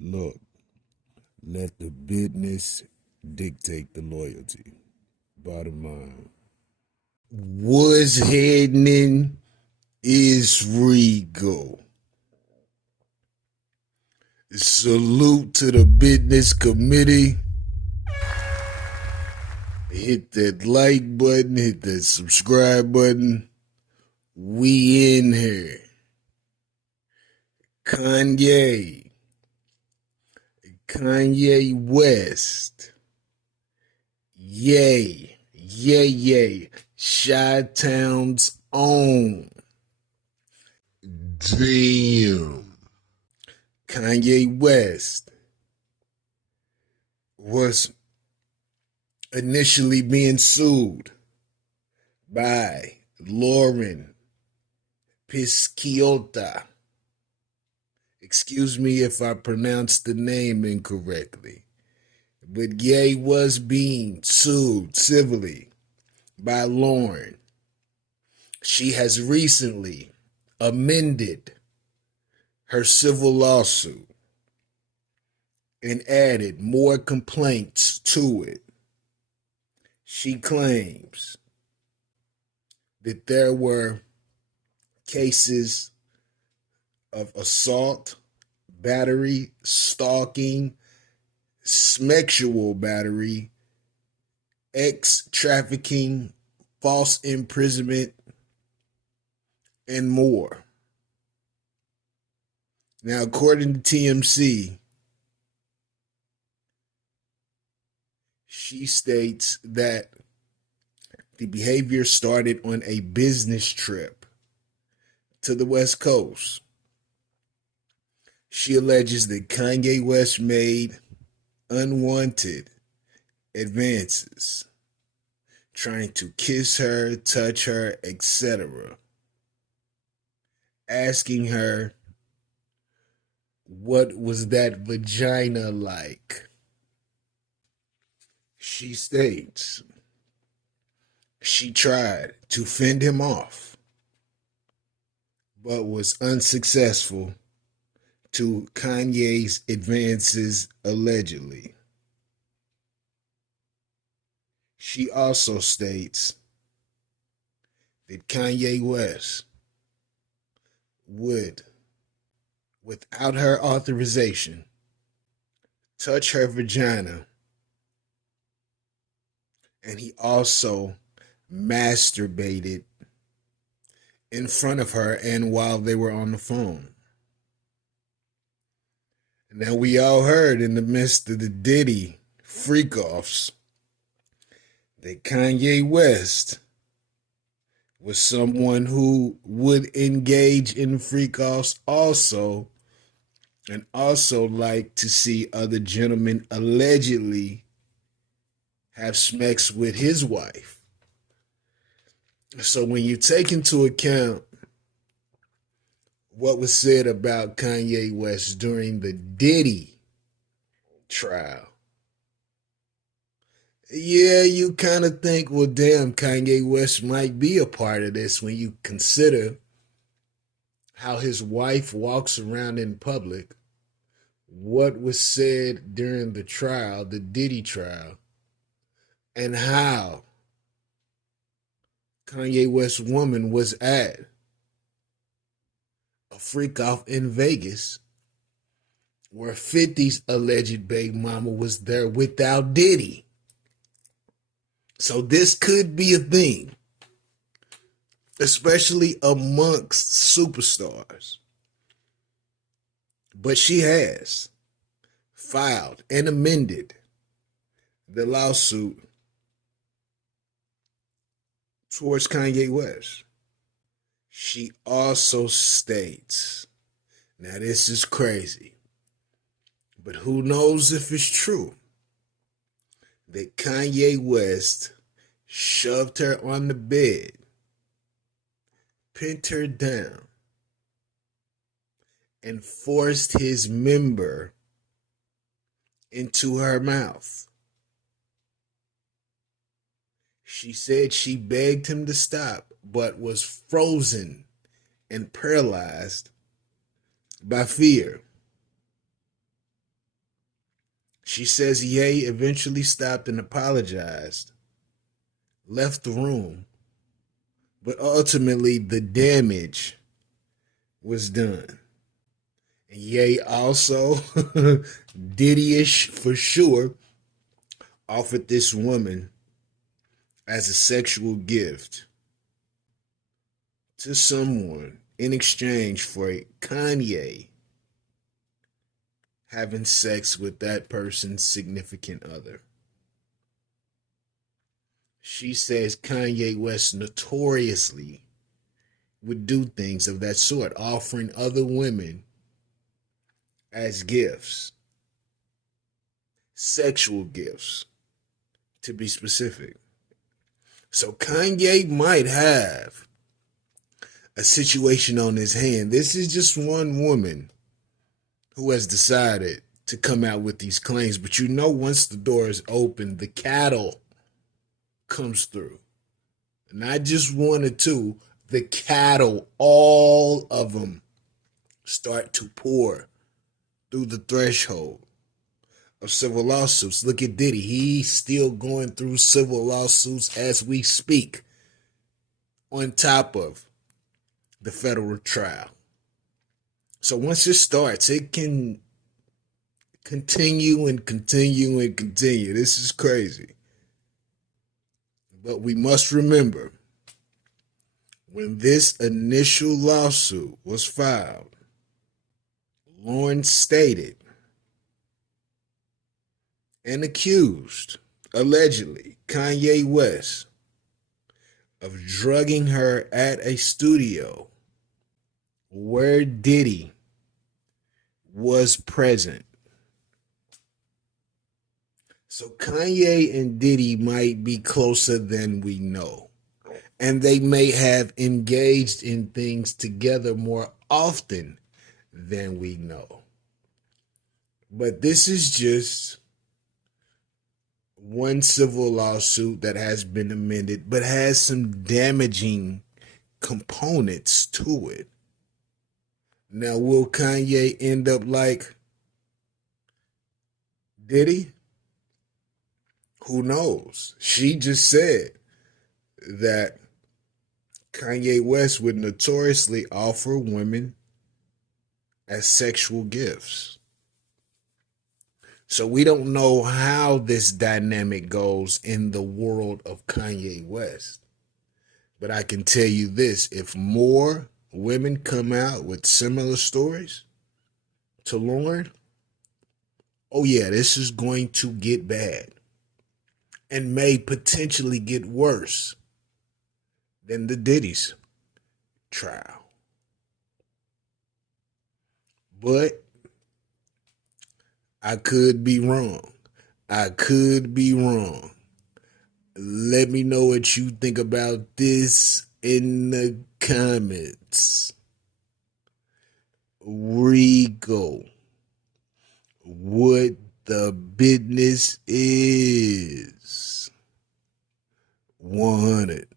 Look, let the business dictate the loyalty. Bottom line. What's happening is Rico. Salute to the business committee. Hit that like button, hit that subscribe button. We in here. Kanye West. Yay. Chi-Town's own. Damn. Kanye West was initially being sued by Lauren Pisciota. Excuse me if I pronounced the name incorrectly. But Ye was being sued civilly by Lauren. She has recently amended her civil lawsuit and added more complaints to it. She claims that there were cases of assault, battery, stalking, sexual battery, trafficking, false imprisonment, and more. Now, according to TMC, she states that the behavior started on a business trip to the West Coast. She alleges that Kanye West made unwanted advances, trying to kiss her, touch her, etc., asking her what was that vagina like. She states she tried to fend him off, but was unsuccessful to Kanye's advances allegedly. She also states that Kanye West would, without her authorization, touch her vagina, and he also masturbated in front of her and while they were on the phone. Now, we all heard in the midst of the Diddy freak-offs that Kanye West was someone who would engage in freak-offs also, and also like to see other gentlemen allegedly have sex with his wife. So when you take into account what was said about Kanye West during the Diddy trial, yeah, you kind of think, well, damn, Kanye West might be a part of this when you consider how his wife walks around in public, what was said during the trial, the Diddy trial, and how Kanye West's woman was at a freak off in Vegas where 50's alleged baby mama was there without Diddy. So this could be a thing, especially amongst superstars. But she has filed and amended the lawsuit towards Kanye West. She also states, now this is crazy, but who knows if it's true, that Kanye West shoved her on the bed, pinned her down, and forced his member into her mouth. She said she begged him to stop, but was frozen and paralyzed by fear. She says Ye eventually stopped and apologized, left the room, but ultimately the damage was done. And Ye also, Diddy-ish for sure, offered this woman as a sexual gift to someone in exchange for Kanye having sex with that person's significant other. She says Kanye West notoriously would do things of that sort, offering other women as gifts, sexual gifts, to be specific. So Kanye might have a situation on his hand. This is just one woman who has decided to come out with these claims. But you know, once the door is open, the cattle comes through. Not just one or two, the cattle, all of them, start to pour through the threshold of civil lawsuits. Look at Diddy. He's still going through civil lawsuits as we speak, on top of the federal trial. So once it starts, it can continue and continue and continue. This is crazy. But we must remember, when this initial lawsuit was filed, Lauren stated and accused, allegedly, Kanye West of drugging her at a studio where Diddy was present. So Kanye and Diddy might be closer than we know. And they may have engaged in things together more often than we know. But this is just one civil lawsuit that has been amended, but has some damaging components to it. Now, will Kanye end up like Diddy? Who knows? She just said that Kanye West would notoriously offer women as sexual gifts. So we don't know how this dynamic goes in the world of Kanye West. But I can tell you this, if more women come out with similar stories to Lauren, oh yeah, this is going to get bad and may potentially get worse than the Diddy's trial. But I could be wrong. I could be wrong. Let me know what you think about this in the comments. Rico, what the business is. 100.